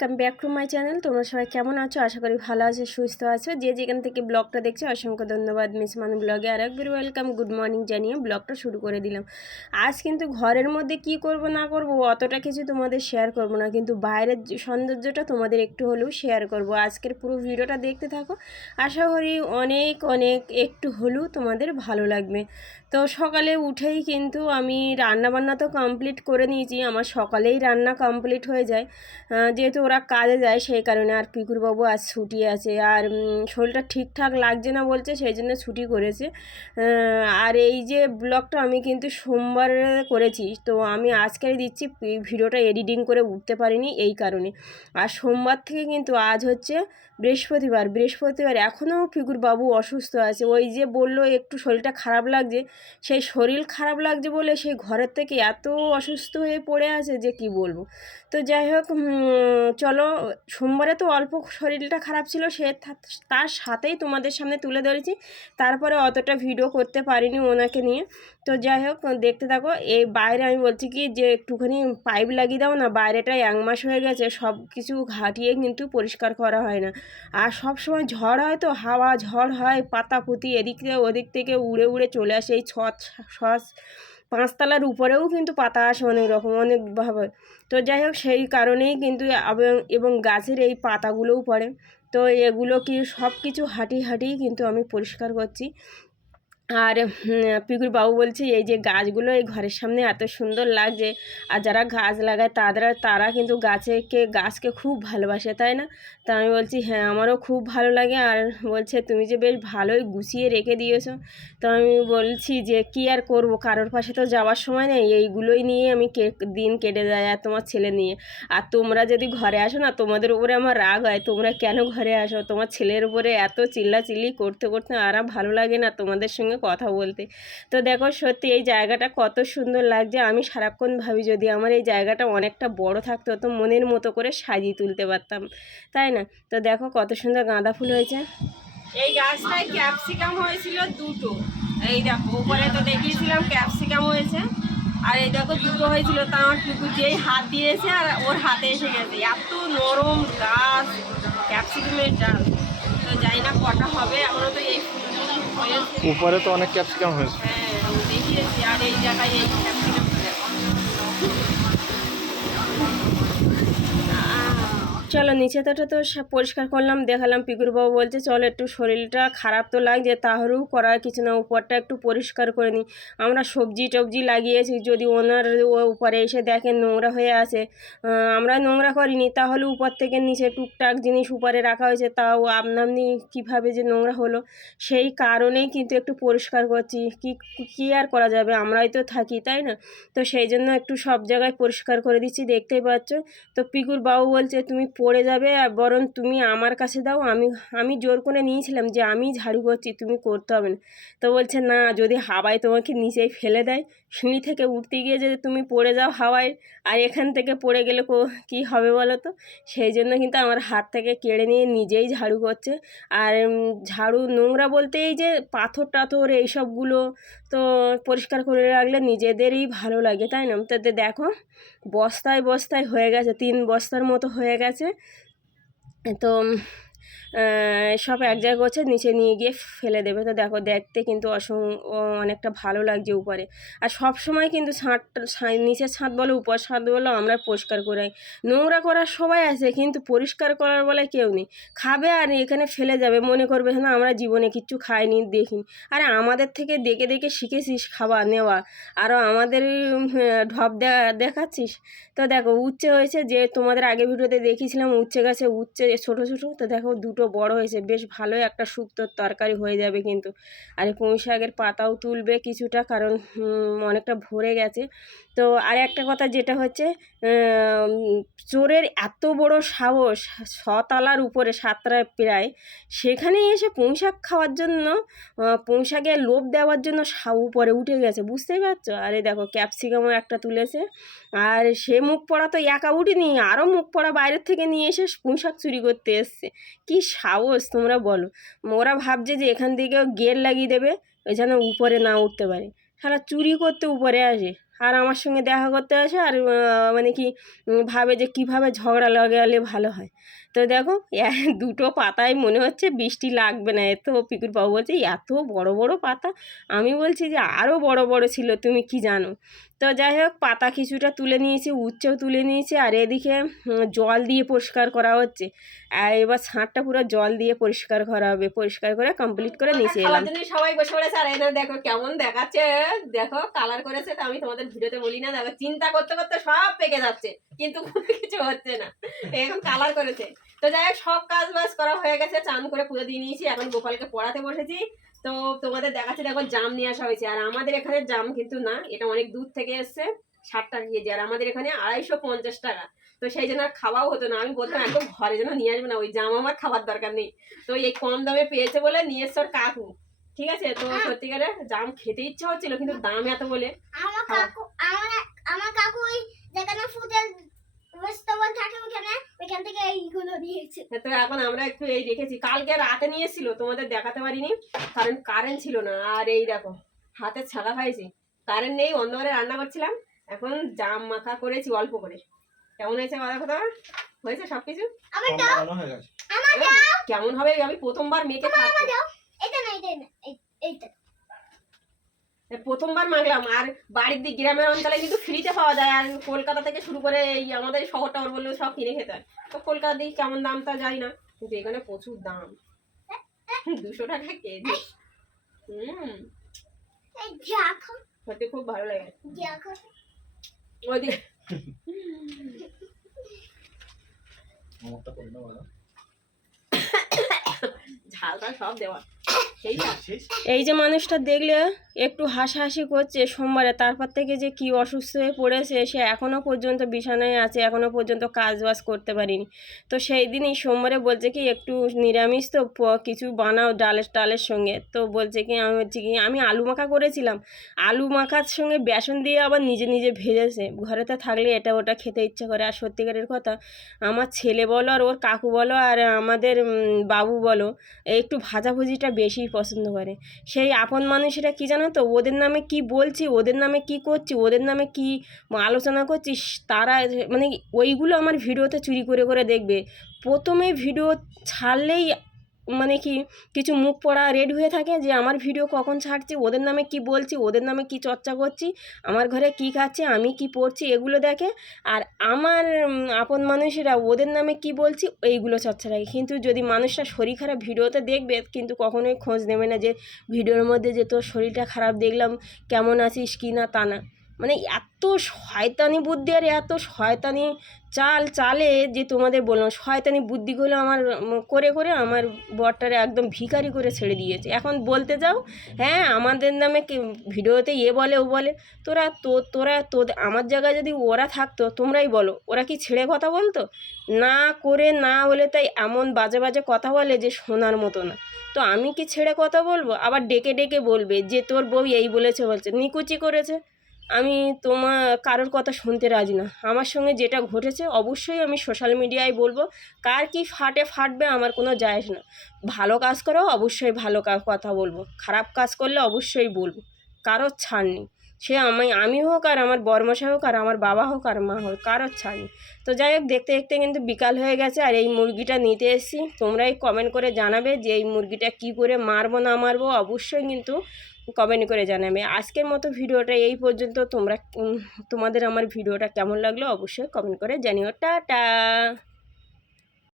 Welcome back to my channel. তোমরা সবাই কেমন আছো? আশা করি ভালো আছো, সুস্থ আছো। যে যেখান থেকে ব্লগটা দেখছ, অসংখ্য ধন্যবাদ মিস মানু ব্লগে। আর একবার ওয়েলকাম, গুড মর্নিং জানিয়ে ব্লগটা শুরু করে দিলাম। আজ কিন্তু ঘরের মধ্যে কি করব, না করব, অতটা কিছু তোমাদের শেয়ার করব না। কিন্তু বাইরের সৌন্দর্যটা তোমাদের একটু হলেও শেয়ার করব। আজকের পুরো ভিডিওটা দেখতে থাকো। আশা করি অনেক অনেক একটু হলেও তোমাদের ভালো লাগবে। তো সকালে উঠেই কিন্তু আমি রান্না বান্না তো কমপ্লিট করে নিয়েছি, আমার সকালেই রান্না কমপ্লিট হয়ে যায়। যেহেতু ওরা কাজে যায় সেই কারণে আর পিকুরবাবু আজ ছুটি আছে আর শরীরটা ঠিকঠাক লাগছে না বলছে, সেই জন্য ছুটি করেছে। আর এই যে ব্লগটা আমি কিন্তু সোমবার করেছি, তো আমি আজকেই দিচ্ছি ভিডিওটা এডিটিং করে উঠতে পারিনি এই কারণে। আর সোমবার থেকে কিন্তু আজ হচ্ছে বৃহস্পতিবার বৃহস্পতিবার এখনও পিকুরবাবু অসুস্থ আছে। ওই যে বলল, একটু শরীরটা খারাপ লাগছে সেই শরীর খারাপ লাগছে বলে সেই ঘরের থেকে এত অসুস্থ হয়ে পড়ে আছে যে কি বলব? তো যাই হোক চলো, সোমবারে তো অল্প শরীরটা খারাপ ছিল, সে তার সাথেই তোমাদের সামনে তুলে ধরেছি। তারপরে অতটা ভিডিও করতে পারিনি ওনাকে নিয়ে। তো যাই হোক, দেখতে থাকো। এই বাইরে আমি বলছি কি যে, একটুখানি পাইপ লাগিয়ে দাও না, বাইরেটা এক মাস হয়ে গেছে, সব কিছু ঘাটিয়ে কিন্তু পরিষ্কার করা হয় না। আর সব সময় ঝড় হয় তো, হাওয়া, ঝড় হয় পাতা পুঁতি এদিক থেকে ওদিক থেকে উড়ে উড়ে চলে আসে। এই ছত সস পাঁচতলার উপরেও কিন্তু পাতা আসে অনেক রকম অনেকভাবে তো যাই হোক, সেই কারণেই কিন্তু এবং- এবং গাছের এই পাতাগুলোও পড়ে। তো এগুলো কি সব কিছু হাঁটি হাঁটিই কিন্তু আমি পরিষ্কার করছি। আর পিকুর বাবু বলছে, এই যে গাছগুলো এই ঘরের সামনে এত সুন্দর লাগছে। আর যারা গাছ লাগায় তাদের, তারা কিন্তু গাছেকে, গাছকে খুব ভালোবাসে, তাই না? তা আমি বলছি হ্যাঁ আমারও খুব ভালো লাগে। আর বলছে, তুমি যে বেশ ভালোই গুছিয়ে রেখে দিয়েছ। তো আমি বলছি যে, কি আর করব? কারোর পাশে তো যাওয়ার সময় নেই। এইগুলোই নিয়ে আমি দিন কেটে যায় আর তোমার ছেলে নিয়ে। আর তোমরা যদি ঘরে আসো না, তোমাদের উপরে আমার রাগ হয়। তোমরা কেন ঘরে আসো? তোমার ছেলের উপরে এত চিল্লাচিল্লি করতে করতে আর ভালো লাগে না তোমাদের সঙ্গে কথা বলতে। তো দেখো সত্যি এই জায়গাটা কত সুন্দর লাগছে। আমি সারাক্ষণ ভাবি যদি আমার এই জায়গাটা অনেকটা বড় থাকতো তো মনের মতো করে সাজিয়ে তুলতে পারতাম। তাই না? তো দেখো কত সুন্দর গাঁদা ফুল হয়েছে। এই গাছটায় ক্যাপসিকাম হয়েছিল দুটো। এই দেখো, উপরে তো দেখিয়েছিলাম ক্যাপসিকাম হয়েছে। আর এই দেখো দুটো হয়েছিল, তা আমার টুকু যেই হাত দিয়েছে আর ওর হাতে এসে গেছে। এত নরম গাছ, ক্যাপসিকামের ডাল। তো জানি না কটা হবে, এখনও তো এই উপরে তো অনেক ক্যাপসিকাম হয়েছে। হ্যাঁ দেখিয়েছি আর এই জায়গায় এই ক্যাপসিকামটা চলো নিচেটা তো পরিষ্কার করলাম, দেখালাম। পিকুরবাবু বলছে, চলো একটু শরীরটা খারাপ তো লাগছে, তাহলেও করার কিছু না, উপরটা একটু পরিষ্কার করে নিই। আমরা সবজি টবজি লাগিয়েছি, যদি ওনার উপরে এসে দেখেন নোংরা হয়ে আছে আমরা নোংরা করিনি, তাহলে উপর থেকে নিচে টুকটাক জিনিস উপরে রাখা হয়েছে, তাও আপনি কীভাবে যে নোংরা হলো, সেই কারণেই কিন্তু একটু পরিষ্কার করছি। কি, কী আর করা যাবে? আমরাই তো থাকি, তাই না? তো সেই জন্য একটু সব জায়গায় পরিষ্কার করে দিচ্ছি, দেখতেই পাচ্ছ? তো পিকুর বাবু বলছে, তুমি পড়ে যাবে বরং তুমি আমার কাছে দাও। আমি আমি জোর করে নিয়েছিলাম যে আমি ঝাড়ু করছি তুমি করতে হবে না। তো বলছে, না, যদি হাওয়ায় তোমাকে নিচেই ফেলে দেয়, সিঁড়ি থেকে উঠতে গিয়ে যদি তুমি পড়ে যাও হাওয়ায়, আর এখান থেকে পড়ে গেলে কো হবে বলো তো? সেই জন্য কিন্তু আমার হাত থেকে কেড়ে নিয়ে নিজেই ঝাড়ু করছে আর ঝাড়ু নোংরা বলতে এই যে পাথর টাথর এইসবগুলো তো পরিষ্কার করে রাখলে নিজেদেরই ভালো লাগে, তাই না? তো দেখো, বস্তায় বস্তায় হয়ে গেছে, তিন বস্তার মতো হয়ে গেছে। তো সব এক জায়গায় করছে, নিচে নিয়ে গিয়ে ফেলে দেবে। তো দেখো, দেখতে কিন্তু অসং অনেকটা ভালো লাগছে উপরে। আর সব সময় কিন্তু ছাঁটটা নিচের ছাদ বলো, উপর ছাদ বলো, আমরা পরিষ্কার করাই। নোংরা করার সবাই আছে, কিন্তু পরিষ্কার করার বলে কেউ নেই। খাবে আর এখানে ফেলে যাবে, মনে করবে না, আমরা জীবনে কিচ্ছু খাইনি, দেখিনি। আরে আমাদের থেকে দেখে দেখে শিখেছিস খাওয়া নেওয়া। আরও আমাদের ঢপ দে- দেখাচ্ছিস? তো দেখো, উচ্ছে হয়েছে যে তোমাদের আগে ভিডিওতে দেখিয়েছিলাম, উচ্ছে গাছে উচ্ছে, ছোটো ছোটো। তো দেখো, দুটো বড় হয়েছে, বেশ ভালোই একটা শুক্তোর তরকারি হয়ে যাবে কিন্তু। আর পুঁই শাকের পাতাও তুলবে কিছুটা, কারণ অনেকটা ভরে গেছে। তো আর একটা কথা যেটা হচ্ছে চোরের এত বড় সাহস ছতলার উপরে সাতটায় প্রায় সেখানে এসে পুঁই শাক খাওয়ার জন্য পুঁই শাকের লোভ দেওয়ার জন্য সা, উপরে উঠে গেছে, বুঝতেই পারছ? আরে দেখো, ক্যাপসিকামও একটা তুলেছে, আর সে মুখ পড়া তো একা উঠিনি, আরও মুখ পড়া বাইরের থেকে নিয়ে এসে পুঁই শাক চুরি করতে এসছে। কি সাহস তোমরা বলো। ওরা ভাবছে যে এখান থেকেও গেট লাগিয়ে দেবে যেন উপরে না উঠতে পারে। সারা চুরি করতে উপরে আসে। আর আমার সঙ্গে দেখা করতে আসে আর মানে কি ভাবে যে কীভাবে ঝগড়া লাগালে ভালো হয়। তো দেখো দুটো পাতায় মনে হচ্ছে বৃষ্টি লাগবে না। এত পিকুর বাবু বলছে, এত বড় বড় পাতা? আমি বলছি যে আরও বড় বড় ছিল, তুমি কি জানো? তো যাই হোক পাতা কিছুটা তুলে নিয়েছি উচ্ছেও তুলে নিয়েছি আর এদিকে জল দিয়ে পরিষ্কার করা হচ্ছে। আর এবার ছাঁটটা পুরো জল দিয়ে পরিষ্কার করা হবে পরিষ্কার করে কমপ্লিট করে নিচে এলাম। সবাই বসে পড়েছে আর এদের দেখো কেমন দেখাচ্ছে। দেখো কালার করেছে তো আমি তোমাদের ভিডিওতে বলি না। দেখো চিন্তা করতে করতে সব পেকে যাচ্ছে কিন্তু কোনো কিছু হচ্ছে না। এখন কালার করেছে। তো যাই হোক সব কাজ বাজ করা হয়ে গেছে চান করে পুজো দিয়ে নিয়েছি এখন গোপালকে পড়াতে বসেছি। তো তোমাদের দেখাচ্ছি দেখো জাম নিয়ে আসা হয়েছে। আর আমাদের এখানে জাম কিন্তু না এটা অনেক দূর থেকে এসছে ষাট টাকা কেজি। আর আমাদের এখানে আড়াইশো পঞ্চাশ টাকা। তো সেই জন্য আর খাওয়াও হতো না। আমি বলতাম একদম ঘরে যেন নিয়ে আসবে না ওই জাম আমার খাবার দরকার নেই। তো এই কম দামে পেয়েছে বলে নিয়ে এসছে কাকু। ঠিক আছে? তো সত্যিকারে জাম খেতে ইচ্ছা হচ্ছিল কিন্তু দাম এত বলে আমার কাকু আমার আমার কাকু ওই যেখানে ফুটের রেস্টুরেন্ট থাকে ওখানে ওইখান থেকে এইগুলো দিয়েছে তো এখন আমরা একটু এই রেখেছি। কালকে রাতে নিয়ে এসেছিল তোমাদের দেখাতে পারিনি। কারণ কারেন্ট ছিল না। আর এই দেখো হাতে ছাড়া খাইছি কারেন্ট নেই অন্ধকারে রান্না করছিলাম। এখন জাম মাখা করেছি অল্প করে। কেমন হয়েছে কথা কথা হয়েছে সব কিছু আমার কম দাও বানানো হয়ে গেছে। আমার দাও কেমন হবে? আমি প্রথমবার মেখে আমার খাচ্ছি দাও। এটা না এটা না এই- এইটা। প্রথমবার মাখলাম আর বাড়ির দিক গ্রামের অঞ্চলে কিন্তু ফ্রিতে পাওয়া যায়। আর কলকাতা থেকে শুরু করে এই আমাদের শহর টহর বললেও সব কিনে খেতে হয়। তো কলকাতা দিকে কেমন দাম তা জানি না কিন্তু এখানে প্রচুর দাম। দুশো টাকা কেজি। হুম। সত্যি খুব ভালো লাগে। ওইদিকে। ঝালটা সব দেওয়া। এই যে মানুষটা দেখলে একটু হাসাহাসি করছে সোমবারে, তারপর থেকে যে কি অসুস্থ হয়ে পড়েছে, সে এখনও পর্যন্ত বিছানায় আছে এখনও পর্যন্ত কাজ বাজ করতে পারিনি। তো সেই দিনই সোমবারে বলছে কি, একটু নিরামিষ তো কিছু বানাও ডালের ডালের সঙ্গে। তো বলছে কি, আমি হচ্ছে কি, আমি আলু মাখা করেছিলাম। আলু মাখার সঙ্গে বেসন দিয়ে আবার নিজে নিজে ভেজেছে। ঘরেতে থাকলে এটা ওটা খেতে ইচ্ছে করে। আর সত্যিকারের কথা, আমার ছেলে বলো আর ওর কাকু বলো আর আমাদের বাবু বলো, একটু ভাজাভুজিটা বেশি পছন্দ করে। সেই আপন মানুষেরা কী জানো তো, ওদের নামে কি বলছি, ওদের নামে কি করছি, ওদের নামে কি আলোচনা করছি তারা মানে ওইগুলো আমার ভিডিওতে চুরি করে করে দেখবে। প্রথমে ভিডিও ছাড়লেই মানে কি কিছু মুখ পড়া রেড হয়ে থাকে যে আমার ভিডিও কখন ছাড়ছি, ওদের নামে কি বলছি, ওদের নামে কি চর্চা করছি, আমার ঘরে কি খাচ্ছে, আমি কি পড়ছি, এগুলো দেখে। আর আমার আপন মানুষেরা ওদের নামে কি বলছি, এইগুলো চর্চা রাখে। কিন্তু যদি মানুষটা শরীর খারাপ ভিডিওতে দেখবে, কিন্তু কখনোই খোঁজ নেবে না যে, ভিডিওর মধ্যে যে তোর শরীরটা খারাপ দেখলাম, কেমন আছিস কি না তা না। মানে এত শয়তানি বুদ্ধি আর এত শয়তানি চাল চালে যে তোমাদের বললাম, শয়তানি বুদ্ধিগুলো আমার করে করে আমার বরটারে একদম ভিখারি করে ছেড়ে দিয়েছে। এখন বলতে যাও হ্যাঁ আমাদের নামে ভিডিওতে এ বলে, ও বলে, তোরা, তো, তোরা তোদের আমার জায়গায় যদি ওরা থাকতো, তোমরাই বলো, ওরা কি ছেড়ে কথা বলতো? না করে না বলে তাই এমন বাজে বাজে কথা বলে যে শোনার মতো না। তো আমি কি ছেড়ে কথা বলব? আবার ডেকে ডেকে বলবে যে তোর বউ এই বলেছে, বলছে, নিকুচি করেছে। আমি তোমার, কারোর কথা শুনতে রাজি না। আমার সঙ্গে যেটা ঘটেছে, অবশ্যই আমি সোশ্যাল মিডিয়ায় বলব, কার কি ফাটে ফাটবে আমার কোনো যায় না। ভালো কাজ করো, অবশ্যই ভালো কথা বলব। খারাপ কাজ করলে অবশ্যই বলব। কারোর ছাড় নেই। সে আমি আমি হোক আর আমার বর্মশাই হোক আর আমার বাবা হোক আর মা হোক, কারোর ছাড় নেই। তো যাই হোক, দেখতে দেখতে কিন্তু বিকাল হয়ে গেছে আর এই মুরগিটা নিতে এসেছি। তোমরাই কমেন্ট করে জানাবে যে এই মুরগিটা কি করে মারবো না মারবো, অবশ্যই কিন্তু কমেন্ট করে জানাবে। আজকের মতো ভিডিওটা এই পর্যন্ত। তোমরা তোমাদের আমার ভিডিওটা কেমন লাগল অবশ্যই কমেন্ট করে জানিও। টাটা!